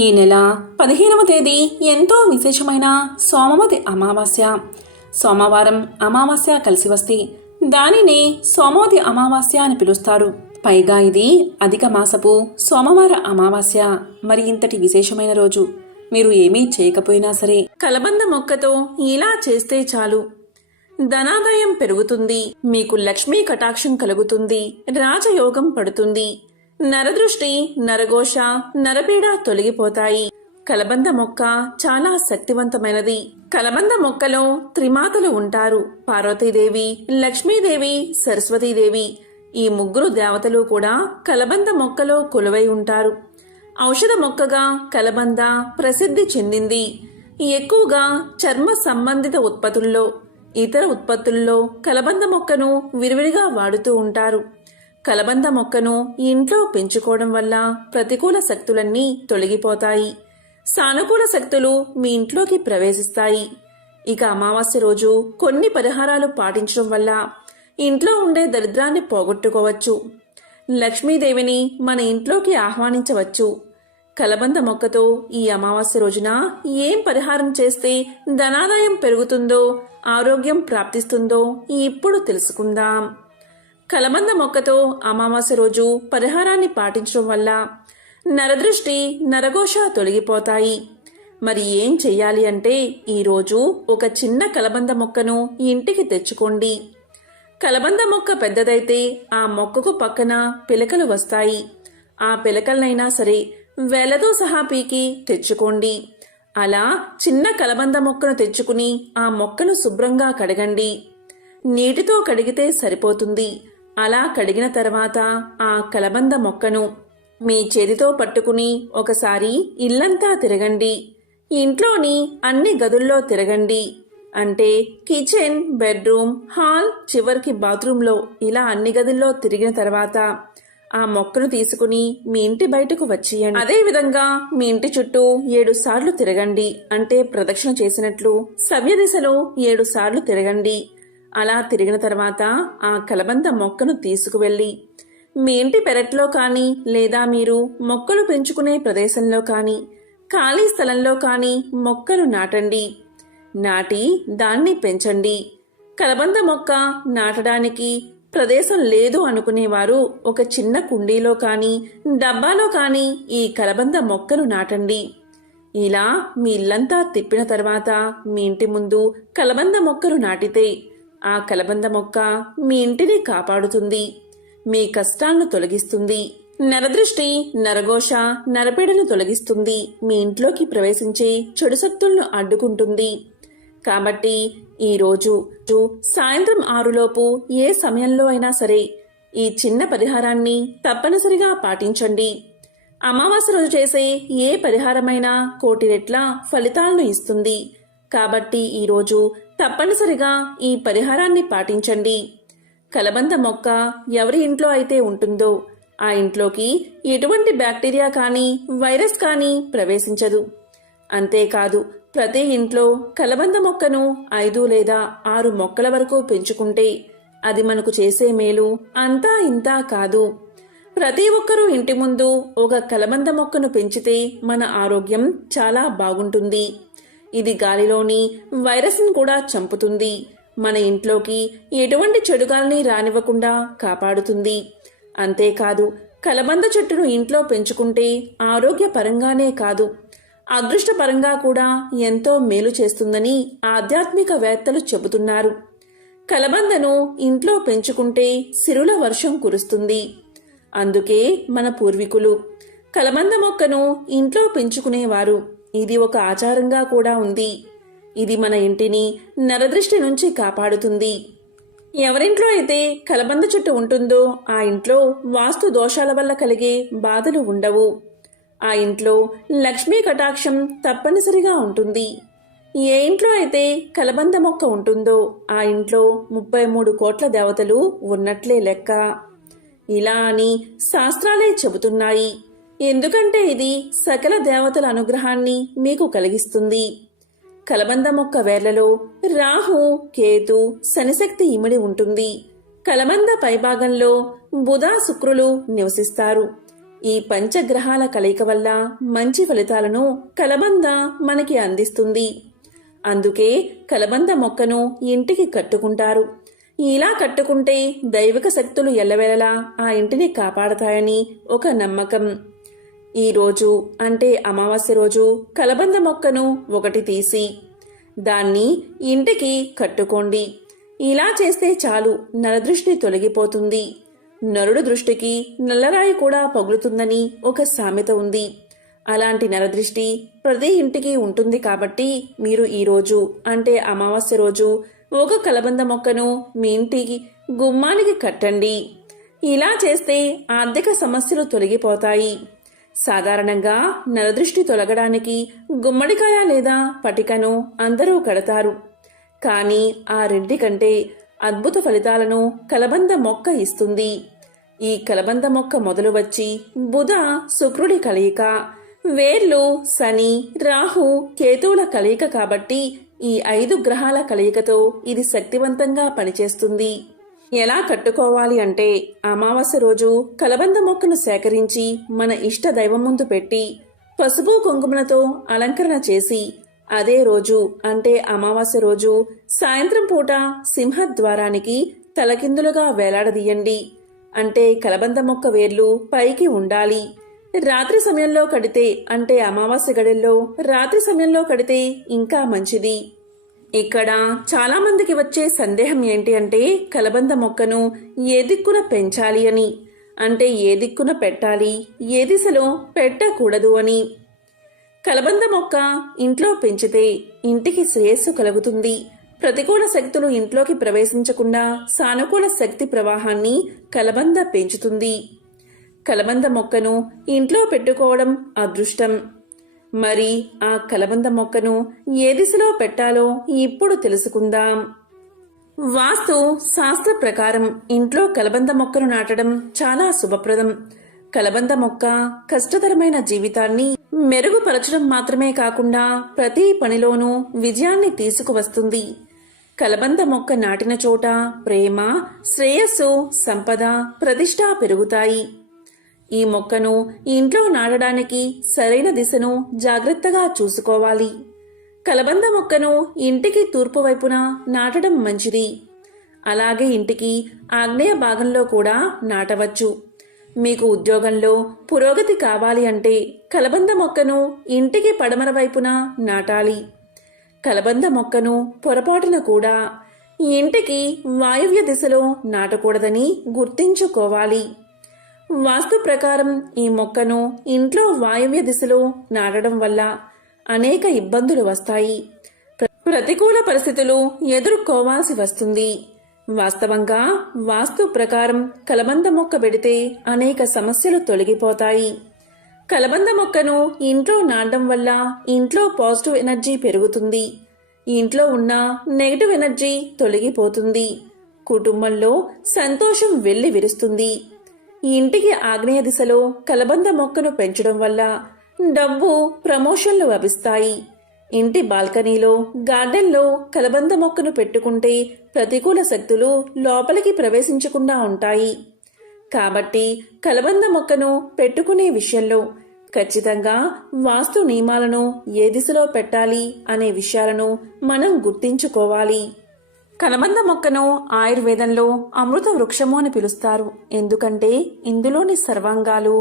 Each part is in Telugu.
ఈ నెల 15వ తేదీ ఎంతో విశేషమైన సోమవతి అమావాస్య. సోమవారం అమావాస్య కలిసి వస్తే దానినే సోమవతి అమావాస్య అని పిలుస్తారు. పైగా ఇది అధిక మాసపు సోమవార అమావాస్య. మరి ఇంతటి విశేషమైన రోజు మీరు ఏమీ చేయకపోయినా సరే కలబంద మొక్కతో ఇలా చేస్తే చాలు. ధనాదాయం పెరుగుతుంది, మీకు లక్ష్మీ కటాక్షం కలుగుతుంది, రాజయోగం పడుతుంది, నరదృష్టి, నరఘోష, నరపీడ తొలగిపోతాయి. కలబంద మొక్క చాలా శక్తివంతమైనది. కలబంద మొక్కలో త్రిమాతలు ఉంటారు: పార్వతీదేవి, లక్ష్మీదేవి, సరస్వతీదేవి. ఈ ముగ్గురు దేవతలు కూడా కలబంద మొక్కలో కొలువై ఉంటారు. ఔషధ మొక్కగా కలబంద ప్రసిద్ధి చెందింది. ఎక్కువగా చర్మ సంబంధిత ఉత్పత్తుల్లో, ఇతర ఉత్పత్తుల్లో కలబంద మొక్కను విరివిడిగా వాడుతూ ఉంటారు. కలబంద మొక్కను ఇంట్లో పెంచుకోవడం వల్ల ప్రతికూల శక్తులన్నీ తొలగిపోతాయి, సానుకూల శక్తులు మీ ఇంట్లోకి ప్రవేశిస్తాయి. ఇక అమావాస్య రోజు కొన్ని పరిహారాలు పాటించడం వల్ల ఇంట్లో ఉండే దరిద్రాన్ని పోగొట్టుకోవచ్చు, లక్ష్మీదేవిని మన ఇంట్లోకి ఆహ్వానించవచ్చు. కలబంద మొక్కతో ఈ అమావాస్య రోజున ఏం పరిహారం చేస్తే ధనాదాయం పెరుగుతుందో, ఆరోగ్యం ప్రాప్తిస్తుందో ఇప్పుడు తెలుసుకుందాం. కలబంద మొక్కతో అమావాస్య రోజు పరిహారాన్ని పాటించడం వల్ల నరదృష్టి, నరఘోష తొలగిపోతాయి. మరి ఏం చెయ్యాలి అంటే, ఈరోజు ఒక చిన్న కలబంద మొక్కను ఇంటికి తెచ్చుకోండి. కలబంద మొక్క పెద్దదైతే ఆ మొక్కకు పక్కన పిలకలు వస్తాయి. ఆ పిలకలనైనా సరే వేలతో సహా పీకి తెచ్చుకోండి. అలా చిన్న కలబంద మొక్కను తెచ్చుకుని ఆ మొక్కను శుభ్రంగా కడగండి. నీటితో కడిగితే సరిపోతుంది. అలా కడిగిన తర్వాత ఆ కలబంద మొక్కను మీ చేతితో పట్టుకుని ఒకసారి ఇల్లంతా తిరగండి. ఇంట్లోని అన్ని గదుల్లో తిరగండి. అంటే కిచెన్, బెడ్రూమ్, హాల్, చివరికి బాత్రూంలో, ఇలా అన్ని గదుల్లో తిరిగిన తర్వాత ఆ మొక్కను తీసుకుని మీ ఇంటి బయటకు వచ్చేయండి. అదే విధంగా మీ ఇంటి చుట్టూ 7 సార్లు తిరగండి. అంటే ప్రదక్షిణ చేసినట్లు సవ్య దిశలో 7 సార్లు తిరగండి. అలా తిరిగిన తర్వాత ఆ కలబంద మొక్కను తీసుకువెళ్ళి మీ ఇంటి పెరట్లో కానీ, లేదా మీరు మొక్కలు పెంచుకునే ప్రదేశంలో కానీ, ఖాళీ స్థలంలో కానీ మొక్కను నాటండి. నాటి దాన్ని పెంచండి. కలబంద మొక్క నాటడానికి ప్రదేశం లేదు అనుకునేవారు ఒక చిన్న కుండీలో కానీ, డబ్బాలో కానీ ఈ కలబంద మొక్కను నాటండి. ఇలా మీ ఇల్లంతా తిప్పిన తర్వాత మీ ఇంటి ముందు కలబంద మొక్కను నాటితే ఆ కలబంద మొక్క మీ ఇంటిని కాపాడుతుంది, మీ కష్టాలను తొలగిస్తుంది, నరదృష్టి, నరఘోష, నరపీడను తొలగిస్తుంది, మీ ఇంట్లోకి ప్రవేశించే చెడు శక్తులను అడ్డుకుంటుంది. కాబట్టి ఈరోజు సాయంత్రం 6లోపు ఏ సమయంలో అయినా సరే ఈ చిన్న పరిహారాన్ని తప్పనిసరిగా పాటించండి. అమావాస్య రోజు చేసే ఏ పరిహారమైనా 1,000 రెట్ల ఫలితాలను ఇస్తుంది. కాబట్టి ఈరోజు తప్పనిసరిగా ఈ పరిహారాన్ని పాటించండి. కలబంద మొక్క ఎవరి ఇంట్లో అయితే ఉంటుందో ఆ ఇంట్లోకి ఎటువంటి బ్యాక్టీరియా కానీ, వైరస్ కానీ ప్రవేశించదు. అంతేకాదు, ప్రతి ఇంట్లో కలబంద మొక్కను 5 లేదా 6 మొక్కల వరకు పెంచుకుంటే అది మనకు చేసే మేలు అంతా ఇంతా కాదు. ప్రతి ఒక్కరూ ఇంటి ముందు ఒక కలబంద మొక్కను పెంచితే మన ఆరోగ్యం చాలా బాగుంటుంది. ఇది గాలిలోని వైరస్ను కూడా చంపుతుంది. మన ఇంట్లోకి ఎటువంటి చెడుగాల్ని రానివ్వకుండా కాపాడుతుంది. అంతేకాదు, కలబంద చెట్టును ఇంట్లో పెంచుకుంటే ఆరోగ్యపరంగానే కాదు, అదృష్టపరంగా కూడా ఎంతో మేలు చేస్తుందని ఆధ్యాత్మికవేత్తలు చెబుతున్నారు. కలబందను ఇంట్లో పెంచుకుంటే సిరుల వర్షం కురుస్తుంది. అందుకే మన పూర్వీకులు కలబంద మొక్కను ఇంట్లో పెంచుకునేవారు. ఇది ఒక ఆచారంగా కూడా ఉంది. ఇది మన ఇంటిని నరదృష్టి నుంచి కాపాడుతుంది. ఎవరింట్లో అయితే కలబంద చెట్టు ఉంటుందో ఆ ఇంట్లో వాస్తు దోషాల వల్ల కలిగే బాధలు ఉండవు. ఆ ఇంట్లో లక్ష్మీ కటాక్షం తప్పనిసరిగా ఉంటుంది. ఏ ఇంట్లో అయితే కలబంద మొక్క ఉంటుందో ఆ ఇంట్లో 33 కోట్ల దేవతలు ఉన్నట్లే లెక్క. ఇలా అని శాస్త్రాలే చెబుతున్నాయి. ఎందుకంటే ఇది సకల దేవతల అనుగ్రహాన్ని మీకు కలిగిస్తుంది. కలబంద మొక్క వేర్లలో రాహు, కేతు, శనిశక్తి ఇమిడి ఉంటుంది. కలబంద పైభాగంలో బుధ, శుక్రులు నివసిస్తారు. ఈ పంచగ్రహాల కలయిక వల్ల మంచి ఫలితాలను కలబంద మనకి అందిస్తుంది. అందుకే కలబంద మొక్కను ఇంటికి కట్టుకుంటారు. ఇలా కట్టుకుంటే దైవిక శక్తులు ఎల్లవేళలా ఆ ఇంటిని కాపాడతాయని ఒక నమ్మకం. ఈ రోజు అంటే అమావాస్య రోజు కలబంద మొక్కను ఒకటి తీసి దాన్ని ఇంటికి కట్టుకోండి. ఇలా చేస్తే చాలు నరదృష్టి తొలగిపోతుంది. నరుడు దృష్టికి నల్లరాయి కూడా పగులుతుందని ఒక సామెత ఉంది. అలాంటి నరదృష్టి ప్రతి ఇంటికి ఉంటుంది కాబట్టి మీరు ఈ రోజు అంటే అమావాస్య రోజు ఒక కలబంద మొక్కను మీ ఇంటికి గుమ్మానికి కట్టండి. ఇలా చేస్తే ఆర్థిక సమస్యలు తొలగిపోతాయి. సాధారణంగా నరదృష్టి తొలగడానికి గుమ్మడికాయ లేదా పటికను అందరూ కడతారు. కానీ ఆ రెండి కంటే అద్భుత ఫలితాలను కలబంద మొక్క ఇస్తుంది. ఈ కలబంద మొక్క మొదలు వచ్చి బుధ శుక్రుడి కలయిక, వేర్లు శని రాహు కేతువుల కలయిక కాబట్టి ఈ 5 గ్రహాల కలయికతో ఇది శక్తివంతంగా పనిచేస్తుంది. ఎలా కట్టుకోవాలి అంటే అమావాస్య రోజు కలబంద మొక్కను సేకరించి మన ఇష్ట దైవం ముందు పెట్టి పసుపు కుంకుమలతో అలంకరణ చేసి అదే రోజు అంటే అమావాస్య రోజు సాయంత్రం పూట సింహద్వారానికి తలకిందులుగా వేలాడదీయండి. అంటే కలబంద మొక్క వేర్లు పైకి ఉండాలి. రాత్రి సమయంలో కడితే అంటే అమావాస్య గడిల్లో రాత్రి సమయంలో కడితే ఇంకా మంచిది. ఇక్కడ చాలా మందికి వచ్చే సందేహం ఏంటి అంటే కలబంద మొక్కను ఏ దిక్కున పెంచాలి అని, అంటే ఏ దిక్కున పెట్టాలి, ఏ దిశలో పెట్టకూడదు అని. కలబంద మొక్క ఇంట్లో పెంచితే ఇంటికి శ్రేయస్సు కలుగుతుంది. ప్రతికూల శక్తులు ఇంట్లోకి ప్రవేశించకుండా సానుకూల శక్తి ప్రవాహాన్ని కలబంద పెంచుతుంది. కలబంద మొక్కను ఇంట్లో పెట్టుకోవడం అదృష్టం. మరి ఆ కలబంద మొక్కను ఏ దిశలో పెట్టాలో ఇప్పుడు తెలుసుకుందాం. వాస్తు శాస్త్ర ప్రకారం ఇంట్లో కలబంద మొక్కను నాటడం చాలా శుభప్రదం. కలబంద మొక్క కష్టతరమైన జీవితాన్ని మెరుగుపరచడం మాత్రమే కాకుండా ప్రతి పనిలోనూ విజయాన్ని తీసుకువస్తుంది. కలబంద మొక్క నాటిన చోట ప్రేమ, శ్రేయస్సు, సంపద, ప్రతిష్ట పెరుగుతాయి. ఈ మొక్కను ఇంట్లో నాటడానికి సరైన దిశను జాగ్రత్తగా చూసుకోవాలి. కలబంద మొక్కను ఇంటికి తూర్పు వైపున నాటడం మంచిది. అలాగే ఇంటికి ఆగ్నేయ భాగంలో కూడా నాటవచ్చు. మీకు ఉద్యోగంలో పురోగతి కావాలి అంటే కలబంద మొక్కను ఇంటికి పడమర వైపున నాటాలి. కలబంద మొక్కను పొరపాటున కూడా ఇంటికి వాయువ్య దిశలో నాటకూడదని గుర్తించుకోవాలి. వాస్తు ప్రకారం ఈ మొక్కను ఇంట్లో వాయువ్య దిశలో నాటడం వల్ల అనేక ఇబ్బందులు వస్తాయి. ప్రతికూల పరిస్థితులు ఎదుర్కోవాల్సి వస్తుంది. వాస్తవంగా వాస్తు ప్రకారం కలబంద మొక్క పెడితే అనేక సమస్యలు తొలగిపోతాయి. కలబంద మొక్కను ఇంట్లో నాటడం వల్ల ఇంట్లో పాజిటివ్ ఎనర్జీ పెరుగుతుంది. ఇంట్లో ఉన్న నెగటివ్ ఎనర్జీ తొలగిపోతుంది. కుటుంబంలో సంతోషం వెల్లి విరుస్తుంది. ఇంటికి ఆగ్నేయ దిశలో కలబంద మొక్కను పెంచడం వల్ల డబ్బు, ప్రమోషన్లు లభిస్తాయి. ఇంటి బాల్కనీలో, గార్డెన్లో కలబంద మొక్కను పెట్టుకుంటే ప్రతికూల శక్తులు లోపలికి ప్రవేశించకుండా ఉంటాయి. కాబట్టి కలబంద మొక్కను పెట్టుకునే విషయంలో ఖచ్చితంగా వాస్తు నియమాలను ఏ దిశలో పెట్టాలి అనే విషయాలను మనం గుర్తించుకోవాలి. కలబంద మొక్కను ఆయుర్వేదంలో అమృత వృక్షము అని పిలుస్తారు. ఎందుకంటే ఇందులోని సర్వాంగాలు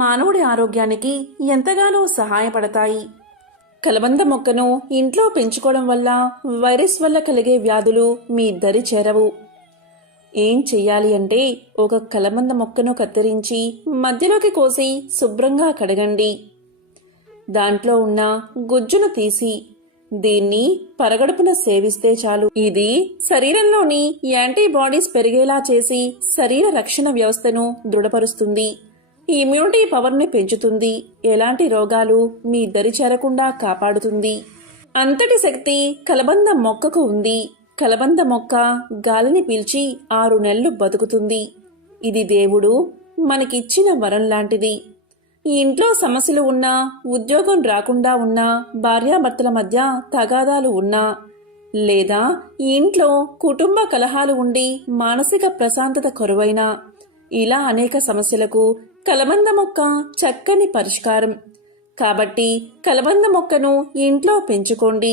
మానవుడి ఆరోగ్యానికి ఎంతగానో సహాయపడతాయి. కలబంద మొక్కను ఇంట్లో పెంచుకోవడం వల్ల వైరస్ వల్ల కలిగే వ్యాధులు మీ దరి చేరవు. ఏం చెయ్యాలి అంటే ఒక కలబంద మొక్కను కత్తిరించి మధ్యలోకి కోసి శుభ్రంగా కడగండి. దాంట్లో ఉన్న గుజ్జును తీసి దీన్ని పరగడుపున సేవిస్తే చాలు. ఇది శరీరంలోని యాంటీబాడీస్ పెరిగేలా చేసి శరీర రక్షణ వ్యవస్థను దృఢపరుస్తుంది. ఇమ్యూనిటీ పవర్ని పెంచుతుంది. ఎలాంటి రోగాలు మీ దరి చేరకుండా కాపాడుతుంది. అంతటి శక్తి కలబంద మొక్కకు ఉంది. కలబంద మొక్క గాలిని పీల్చి 6 నెలలు బతుకుతుంది. ఇది దేవుడు మనకిచ్చిన వరం లాంటిది. ఇంట్లో సమస్యలు ఉన్నా, ఉద్యోగం రాకుండా ఉన్నా, భార్యాభర్తల మధ్య తగాదాలు ఉన్నా, లేదా ఇంట్లో కుటుంబ కలహాలు ఉండి మానసిక ప్రశాంతత కరువైనా, ఇలా అనేక సమస్యలకు కలబంద మొక్క చక్కని పరిష్కారం. కాబట్టి కలబంద మొక్కను ఇంట్లో పెంచుకోండి.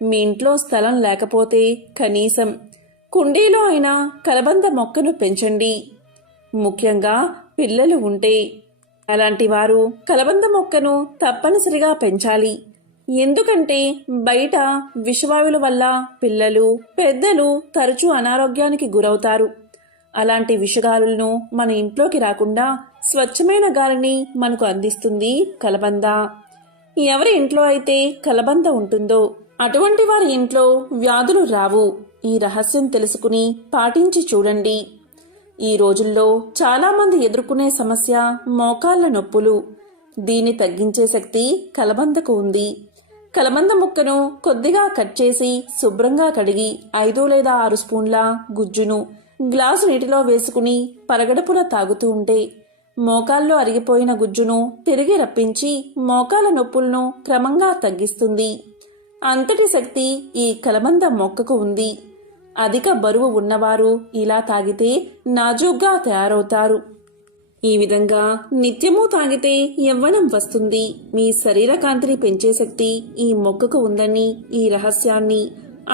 మీ ఇంట్లో స్థలం లేకపోతే కనీసం కుండీలో అయినా కలబంద మొక్కను పెంచండి. ముఖ్యంగా పిల్లలు ఉంటే అలాంటి వారు కలబంద మొక్కను తప్పనిసరిగా పెంచాలి. ఎందుకంటే బయట విషవాయువుల వల్ల పిల్లలు, పెద్దలు తరచూ అనారోగ్యానికి గురవుతారు. అలాంటి విషగాలులను మన ఇంట్లోకి రాకుండా స్వచ్ఛమైన గాలిని మనకు అందిస్తుంది కలబంద. ఎవరి ఇంట్లో అయితే కలబంద ఉంటుందో అటువంటి వారి ఇంట్లో వ్యాధులు రావు. ఈ రహస్యం తెలుసుకుని పాటించి చూడండి. ఈ రోజుల్లో చాలామంది ఎదుర్కొనే సమస్య మోకాళ్ల నొప్పులు. దీన్ని తగ్గించే శక్తి కలబందకు ఉంది. కలబంద ముక్కను కొద్దిగా కట్ చేసి శుభ్రంగా కడిగి 5 లేదా 6 స్పూన్ల గుజ్జును గ్లాసు నీటిలో వేసుకుని పరగడుపున తాగుతూ ఉంటే మోకాల్లో అరిగిపోయిన గుజ్జును తిరిగి రప్పించి మోకాల నొప్పులను క్రమంగా తగ్గిస్తుంది. అంతటి శక్తి ఈ కలబంద మొక్కకు ఉంది. అధిక బరువు ఉన్నవారు ఇలా తాగితే నాజూగ్గా తయారవుతారు. ఈ విధంగా నిత్యము తాగితే యవ్వనం వస్తుంది. మీ శరీర కాంతిని పెంచే శక్తి ఈ మొక్కకు ఉందని, ఈ రహస్యాన్ని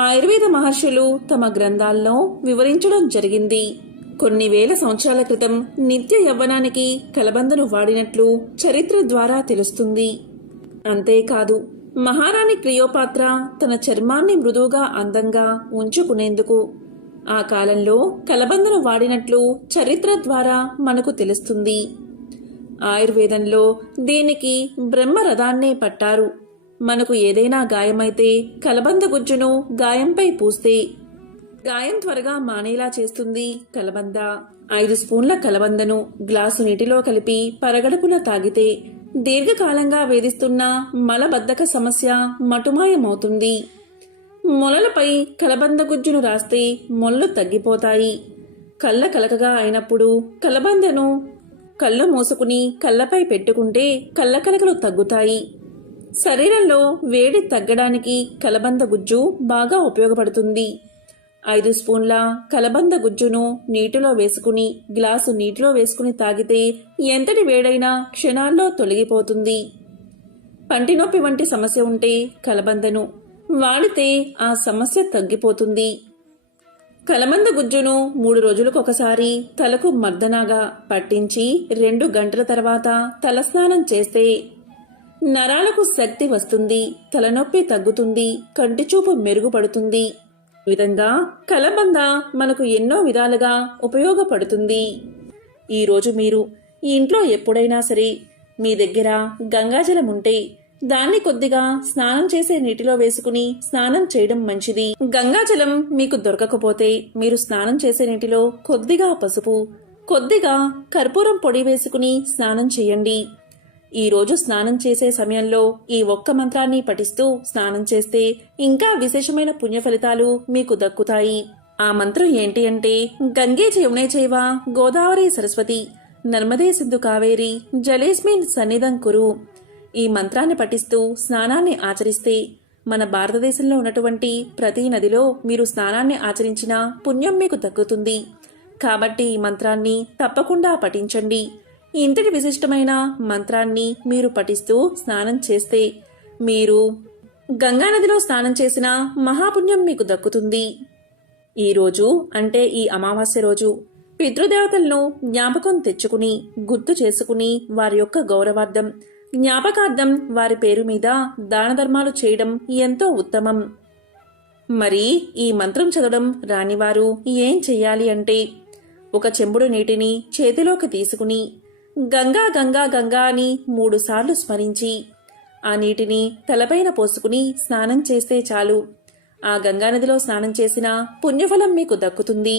ఆయుర్వేద మహర్షులు తమ గ్రంథాల్లో వివరించడం జరిగింది. కొన్ని వేల సంవత్సరాల క్రితం నిత్య యవ్వనానికి కలబందను వాడినట్లు చరిత్ర ద్వారా తెలుస్తుంది. అంతేకాదు మహారాణి క్లియోపాత్ర తన చర్మాన్ని మృదువుగా అందంగా ఉంచుకునేందుకు ఆ కాలంలో కలబందను వాడినట్లు చరిత్ర ద్వారా మనకు తెలుస్తుంది. ఆయుర్వేదంలో దీనికి బ్రహ్మరథాన్నే పట్టారు. మనకు ఏదైనా గాయమైతే కలబంద గుజ్జును గాయంపై పూస్తే గాయం త్వరగా మానేలా చేస్తుంది కలబంద. 5 స్పూన్ల కలబందను గ్లాసు నీటిలో కలిపి పరగడుపున తాగితే దీర్ఘకాలంగా వేధిస్తున్న మలబద్ధక సమస్య మటుమాయమవుతుంది. మొలలపై కలబంద గుజ్జును రాస్తే మొలలు తగ్గిపోతాయి. కళ్ళ కలకగా అయినప్పుడు కలబందను కళ్ళు మూసుకుని కళ్ళపై పెట్టుకుంటే కళ్ళ కలకలు తగ్గుతాయి. శరీరంలో వేడి తగ్గడానికి కలబంద గుజ్జు బాగా ఉపయోగపడుతుంది. 5 స్పూన్ల కలబంద గుజ్జును నీటిలో వేసుకుని గ్లాసు నీటిలో వేసుకుని తాగితే ఎంతటి వేడైనా క్షణాల్లో తొలగిపోతుంది. పంటి నొప్పి వంటి సమస్య ఉంటే కలబందను వాడితే ఆ సమస్య తగ్గిపోతుంది. కలబంద గుజ్జును 3 రోజులకొకసారి తలకు మర్దనాగా పట్టించి 2 గంటల తర్వాత తలస్నానం చేస్తే నరాలకు శక్తి వస్తుంది, తలనొప్పి తగ్గుతుంది, కంటిచూపు మెరుగుపడుతుంది. ఈ విధంగా కలబంద మనకు ఎన్నో విధాలుగా ఉపయోగపడుతుంది. ఈరోజు మీరు ఈ ఇంట్లో ఎప్పుడైనా సరే మీ దగ్గర గంగాజలం ఉంటే దాన్ని కొద్దిగా స్నానం చేసే నీటిలో వేసుకుని స్నానం చేయడం మంచిది. గంగాజలం మీకు దొరకకపోతే మీరు స్నానం చేసే నీటిలో కొద్దిగా పసుపు, కొద్దిగా కర్పూరం పొడి వేసుకుని స్నానం చేయండి. ఈరోజు స్నానం చేసే సమయంలో ఈ ఒక్క మంత్రాన్ని పఠిస్తూ స్నానం చేస్తే ఇంకా విశేషమైన పుణ్య ఫలితాలు మీకు దక్కుతాయి. ఆ మంత్రం ఏంటి అంటే గంగే యమునే చైవ గోదావరి సరస్వతి నర్మదే సింధు కావేరి జలేస్మిన్ సన్నిధం కురు. ఈ మంత్రాన్ని పఠిస్తూ స్నానాన్ని ఆచరిస్తే మన భారతదేశంలో ఉన్నటువంటి ప్రతి నదిలో మీరు స్నానాన్ని ఆచరించిన పుణ్యం మీకు దక్కుతుంది. కాబట్టి ఈ మంత్రాన్ని తప్పకుండా పఠించండి. ఇంతటి విశిష్టమైన మంత్రాన్ని మీరు పఠిస్తూ స్నానం చేస్తే మీరు గంగానదిలో స్నానం చేసిన మహాపుణ్యం మీకు దక్కుతుంది. ఈరోజు అంటే ఈ అమావాస్య రోజు పితృదేవతలను జ్ఞాపకం తెచ్చుకుని గుర్తు చేసుకుని వారి యొక్క గౌరవార్థం జ్ఞాపకార్థం వారి పేరు మీద దాన ధర్మాలు చేయడం ఎంతో ఉత్తమం. మరి ఈ మంత్రం చదవడం రానివారు ఏం చెయ్యాలి అంటే ఒక చెంబుడు నీటిని చేతిలోకి తీసుకుని గంగా గంగా గంగా అని 3 సార్లు స్మరించి ఆ నీటిని తలపైన పోసుకుని స్నానం చేస్తే చాలు. ఆ గంగానదిలో స్నానం చేసిన పుణ్యఫలం మీకు దక్కుతుంది.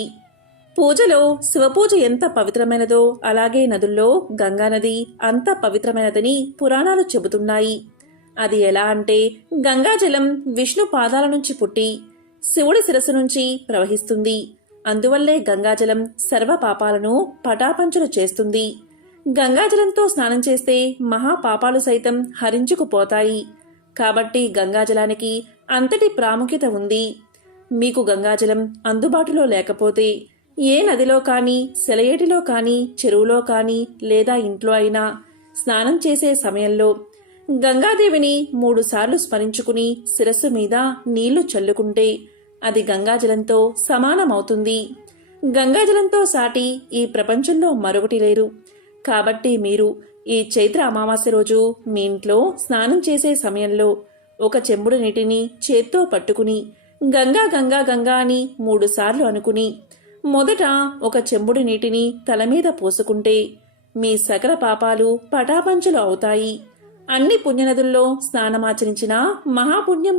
పూజలో శివపూజ ఎంత పవిత్రమైనదో అలాగే నదుల్లో గంగానది అంత పవిత్రమైనదని పురాణాలు చెబుతున్నాయి. అది ఎలా అంటే గంగాజలం విష్ణు పాదాల నుంచి పుట్టి శివుడి శిరస్సు నుంచి ప్రవహిస్తుంది. అందువల్లే గంగాజలం సర్వ పాపాలను పటాపంచలు చేస్తుంది. గంగాజలంతో స్నానం చేస్తే మహాపాపాలు సైతం హరించుకుపోతాయి. కాబట్టి గంగాజలానికి అంతటి ప్రాముఖ్యత ఉంది. మీకు గంగాజలం అందుబాటులో లేకపోతే ఏ నదిలో కానీ సెలయేటిలో కానీ చెరువులో కానీ లేదా ఇంట్లో అయినా స్నానం చేసే సమయంలో గంగాదేవిని 3 సార్లు స్మరించుకుని శిరస్సు మీద నీళ్లు చల్లుకుంటే అది గంగాజలంతో సమానమవుతుంది. గంగాజలంతో సాటి ఈ ప్రపంచంలో మరొకటి లేరు. కాబట్టి మీరు ఈ చైత్ర అమావాస్య రోజు మీ ఇంట్లో స్నానం చేసే సమయంలో ఒక చెంబుడు నీటిని చేత్తో పట్టుకుని గంగా గంగా గంగా అని 3 సార్లు అనుకుని మొదట ఒక చెంబుడు నీటిని తల మీద పోసుకుంటే మీ సకల పాపాలు పటాపంచలు అవుతాయి. అన్ని పుణ్యనదుల్లో స్నానమాచరించిన మహాపుణ్యం